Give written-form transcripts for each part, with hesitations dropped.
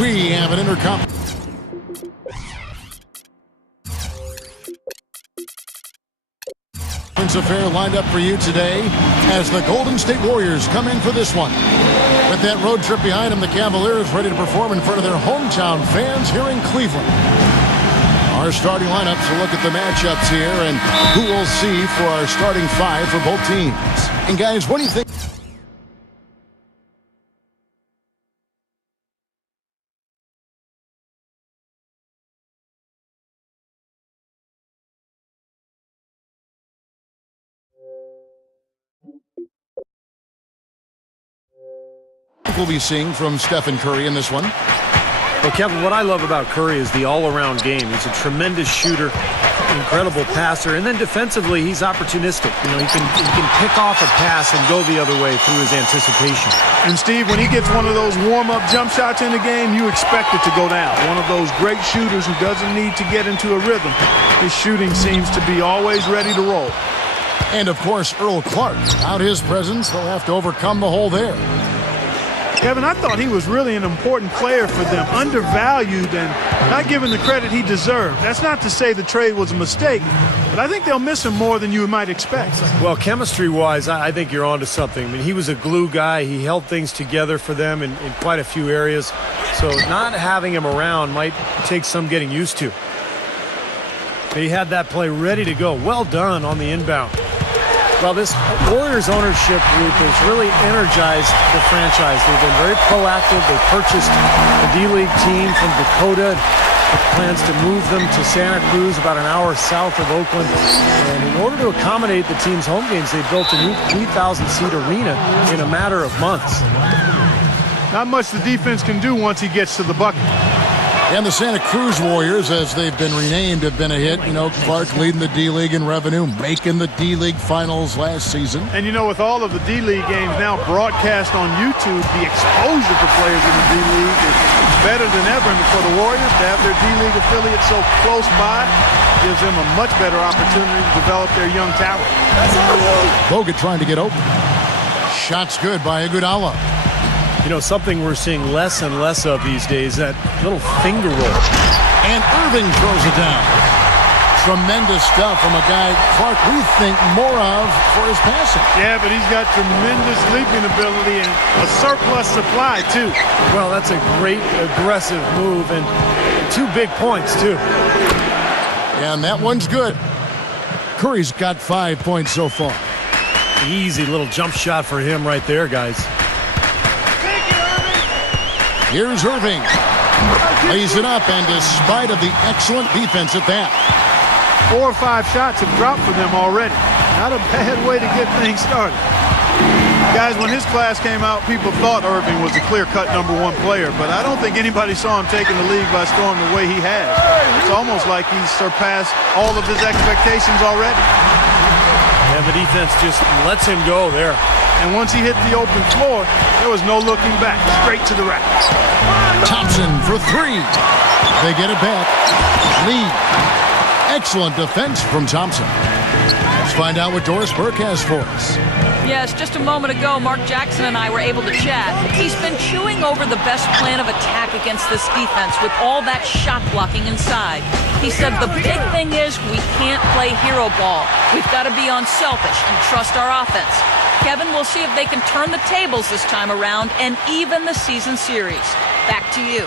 We have an interconference affair lined up for you today as the Golden State Warriors come in for this one. With that road trip behind them, the Cavaliers ready to perform in front of their hometown fans here in Cleveland. Our starting lineups will look at the matchups here and who we'll see for our starting five for both teams. And guys, what do you think? We'll be seeing from Stephen Curry in this one. Well, Kevin, what I love about Curry is the all-around game. He's a tremendous shooter, incredible passer, and then defensively, he's opportunistic. You know, he can pick off a pass and go the other way through his anticipation. And Steve, when he gets one of those warm-up jump shots in the game, you expect it to go down. One of those great shooters who doesn't need to get into a rhythm. His shooting seems to be always ready to roll. And of course, Earl Clark. Without his presence, they'll have to overcome the hole there. Kevin, I thought he was really an important player for them, undervalued and not given the credit he deserved. That's not to say the trade was a mistake, but I think they'll miss him more than you might expect. Well, chemistry-wise, I think you're onto something. I mean, he was a glue guy. He held things together for them in quite a few areas. So not having him around might take some getting used to. But he had that play ready to go. Well done on the inbound. Well, this Warriors ownership group has really energized the franchise. They've been very proactive. They purchased a D-League team from Dakota with plans to move them to Santa Cruz, about an hour south of Oakland. And in order to accommodate the team's home games, they built a new 3,000-seat arena in a matter of months. Not much the defense can do once he gets to the bucket. And the Santa Cruz Warriors, as they've been renamed, have been a hit. You know, Clark leading the D-League in revenue, making the D-League finals last season. And, you know, with all of the D-League games now broadcast on YouTube, the exposure for players in the D-League is better than ever. And for the Warriors to have their D-League affiliate so close by gives them a much better opportunity to develop their young talent. Bogut trying to get open. Shot's good by Iguodala. You know, something we're seeing less and less of these days, that little finger roll. And Irving throws it down. Tremendous stuff from a guy Clark we think more of for his passing. Yeah, but he's got tremendous leaping ability and a surplus supply, too. Well, that's a great aggressive move and 2 big points, too. And that one's good. Curry's got 5 points so far. Easy little jump shot for him right there, guys. Here's Irving. Lays it up, and despite of the excellent defense at that. 4 or 5 shots have dropped for them already. Not a bad way to get things started. Guys, when his class came out, people thought Irving was a clear-cut #1 player, but I don't think anybody saw him taking the league by storm the way he has. It's almost like he's surpassed all of his expectations already. And the defense just lets him go there. And once he hit the open floor, there was no looking back. Straight to the rack. Thompson for 3. They get it back. Lead. Excellent defense from Thompson. Let's find out what Doris Burke has for us. Yes, just a moment ago, Mark Jackson and I were able to chat. He's been chewing over the best plan of attack against this defense with all that shot blocking inside. He said the big thing is we can't play hero ball. We've got to be unselfish and trust our offense. Kevin, we'll see if they can turn the tables this time around and even the season series. Back to you.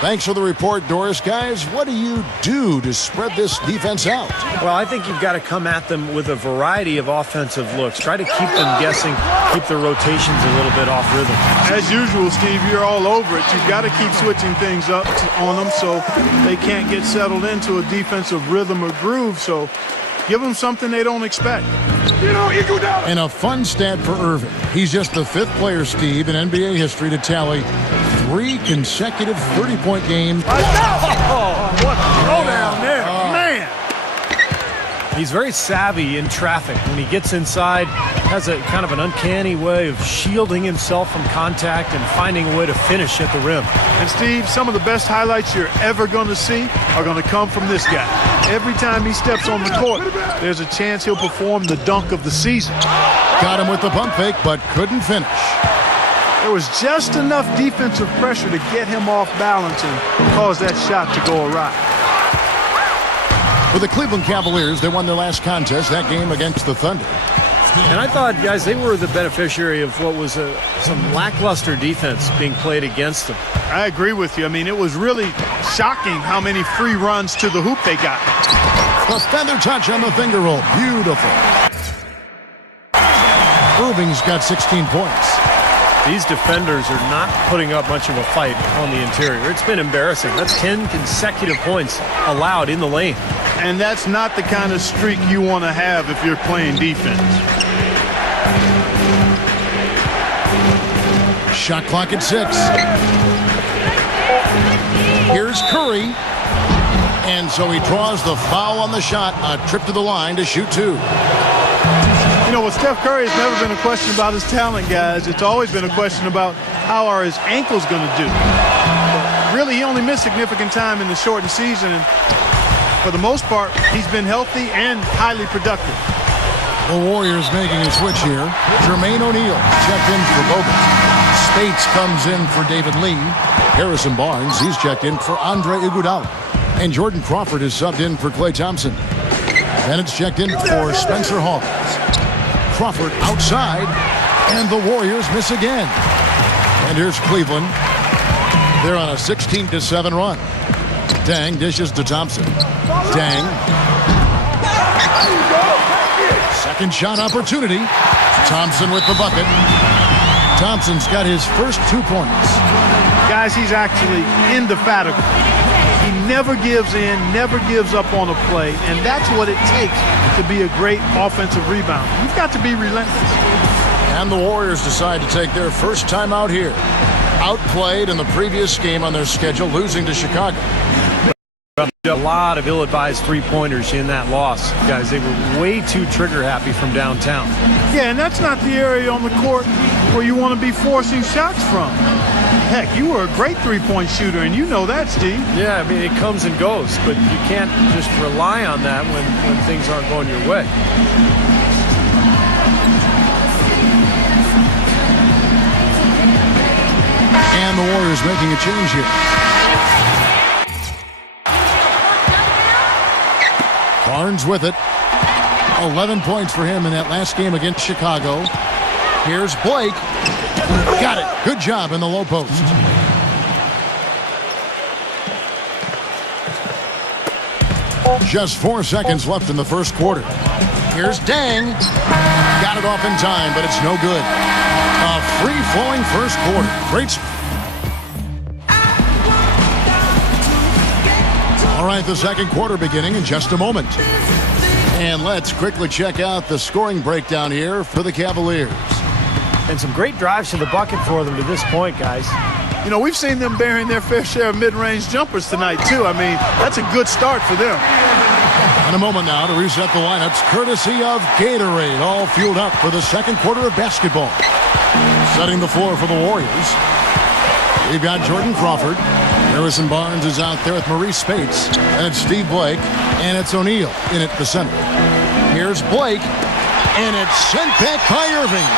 Thanks for the report, Doris. Guys, what do you do to spread this defense out? Well, I think you've got to come at them with a variety of offensive looks. Try to keep them guessing, keep their rotations a little bit off rhythm. As usual, Steve, you're all over it. You've got to keep switching things up on them so they can't get settled into a defensive rhythm or groove. So give them something they don't expect. And a fun stat for Irving. He's just the 5th player, Steve, in NBA history to tally 3 consecutive 30-point games. What a throwdown there. Man. He's very savvy in traffic. When he gets inside, has a kind of an uncanny way of shielding himself from contact and finding a way to finish at the rim. And Steve, some of the best highlights you're ever going to see are going to come from this guy. Every time he steps on the court, there's a chance he'll perform the dunk of the season. Got him with the pump fake, but couldn't finish. There was just enough defensive pressure to get him off balance and cause that shot to go awry. For the Cleveland Cavaliers, they won their last contest, that game against the Thunder. And I thought, guys, they were the beneficiary of what was some lackluster defense being played against them. I agree with you. I mean, it was really shocking how many free runs to the hoop they got. The feather touch on the finger roll. Beautiful. Irving's got 16 points. These defenders are not putting up much of a fight on the interior. It's been embarrassing. That's 10 consecutive points allowed in the lane. And that's not the kind of streak you want to have if you're playing defense. Shot clock at 6. Here's Curry. And so he draws the foul on the shot. A trip to the line to shoot 2. You know, with Steph Curry, it's never been a question about his talent, guys. It's always been a question about how are his ankles going to do. But really, he only missed significant time in the shortened season. And for the most part, he's been healthy and highly productive. The Warriors making a switch here. Jermaine O'Neal checked in for Bogut. Spates comes in for David Lee. Harrison Barnes, he's checked in for Andre Iguodala. And Jordan Crawford is subbed in for Klay Thompson. And it's checked in for Spencer Hawkins. Crawford outside, and the Warriors miss again. And here's Cleveland. They're on a 16-7 run. Dang dishes to Thompson. Dang. Second shot opportunity. Thompson with the bucket. Thompson's got his first 2 points. Guys, he's actually indefatigable. He never gives in, never gives up on a play, and that's what it takes to be a great offensive rebounder. You've got to be relentless. And the Warriors decide to take their first time out here. Outplayed in the previous game on their schedule, losing to Chicago. A lot of ill-advised three-pointers in that loss. Guys, they were way too trigger-happy from downtown. Yeah, and that's not the area on the court where you want to be forcing shots from. Heck, you were a great three-point shooter, and you know that, Steve. Yeah, I mean, it comes and goes, but you can't just rely on that when things aren't going your way. And the Warriors making a change here. Barnes with it. 11 points for him in that last game against Chicago. Here's Blake. Got it. Good job in the low post. Just 4 seconds left in the first quarter. Here's Dang. Got it off in time, but it's no good. A free-flowing first quarter. Great. All right, the second quarter beginning in just a moment. And let's quickly check out the scoring breakdown here for the Cavaliers. And some great drives to the bucket for them to this point, guys. You know, we've seen them bearing their fair share of mid-range jumpers tonight, too. I mean, that's a good start for them. In a moment now to reset the lineups, courtesy of Gatorade, all fueled up for the second quarter of basketball. Setting the floor for the Warriors. We've got Jordan Crawford. Harrison Barnes is out there with Maurice Spates. And it's Steve Blake. And it's O'Neal in at the center. Here's Blake. And it's sent back by Irving.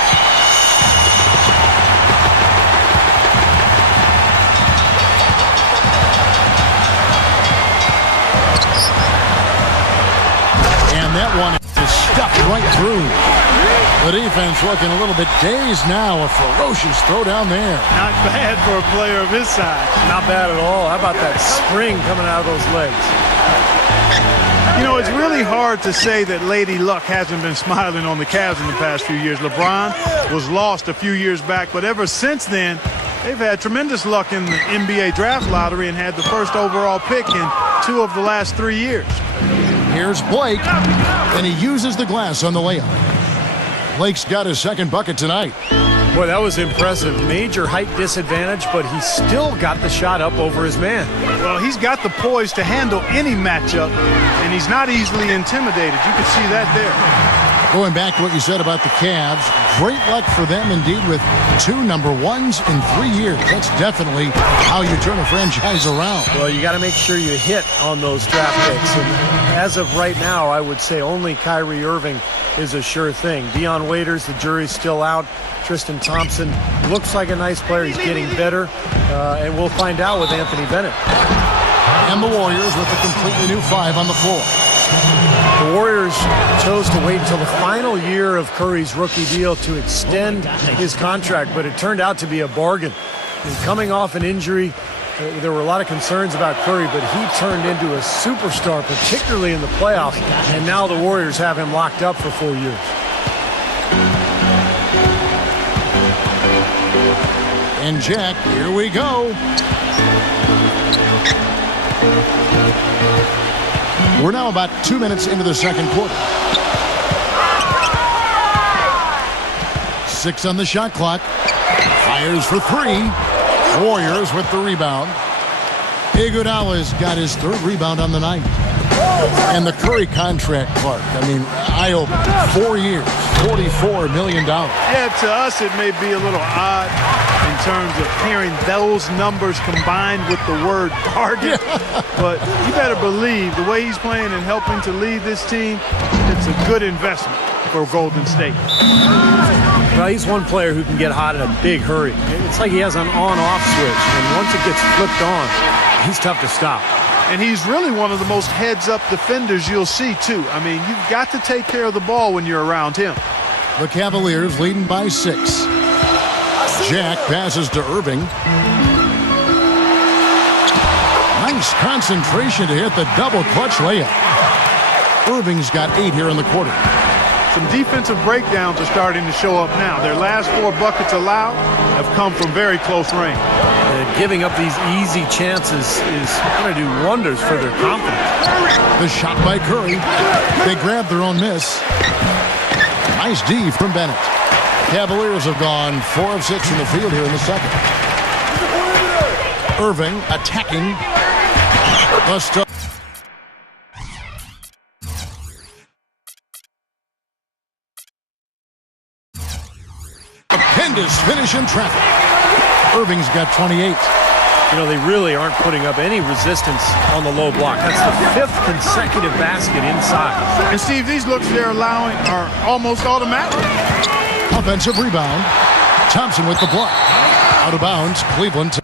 And that one is stuffed right through. The defense looking a little bit dazed now. A ferocious throw down there. Not bad for a player of his size. Not bad at all. How about that spring coming out of those legs? You know, it's really hard to say that Lady Luck hasn't been smiling on the Cavs in the past few years. LeBron was lost a few years back, but ever since then, they've had tremendous luck in the NBA draft lottery and had the first overall pick in 2 of the last 3 years. Here's Blake, and he uses the glass on the layup. Blake's got his second bucket tonight. Boy, that was impressive. Major height disadvantage, but he still got the shot up over his man. Well, he's got the poise to handle any matchup, and he's not easily intimidated. You can see that there. Going back to what you said about the Cavs, great luck for them indeed with 2 number ones in 3 years. That's definitely how you turn a franchise around. Well, you got to make sure you hit on those draft picks. And as of right now, I would say only Kyrie Irving is a sure thing. Dion Waiters, the jury's still out. Tristan Thompson looks like a nice player. He's getting better. And we'll find out with Anthony Bennett. And the Warriors with a completely new 5 on the floor. The Warriors chose to wait until the final year of Curry's rookie deal to extend his contract, but it turned out to be a bargain. And coming off an injury, there were a lot of concerns about Curry, but he turned into a superstar, particularly in the playoffs, and now the Warriors have him locked up for 4 years. And Jack, here we go. We're now about 2 minutes into the second quarter. 6 on the shot clock. Fires for 3. Warriors with the rebound. Iguodala's got his 3rd rebound on the night. And the Curry contract, Clark, I mean, eye-opening. 4 years, $44 million. Yeah, to us it may be a little odd in terms of hearing those numbers combined with the word bargain. But you better believe the way he's playing and helping to lead this team, it's a good investment for Golden State. Well, he's one player who can get hot in a big hurry. It's like he has an on-off switch, and once it gets flipped on, he's tough to stop. And he's really one of the most heads-up defenders you'll see, too. I mean, you've got to take care of the ball when you're around him. The Cavaliers leading by 6. Jack passes to Irving. Nice concentration to hit the double clutch layup. Irving's got 8 here in the quarter. Some defensive breakdowns are starting to show up now. Their last 4 buckets allowed have come from very close range. And giving up these easy chances is going to do wonders for their confidence. The shot by Curry. They grab their own miss. Nice D from Bennett. Cavaliers have gone 4 of 6 in the field here in the second. Irving attacking. Stupendous finish in traffic. Irving's got 28. You know, they really aren't putting up any resistance on the low block. That's the 5th consecutive basket inside. And Steve, these looks they're allowing are almost automatic. Offensive rebound. Thompson with the block. Out of bounds. Cleveland.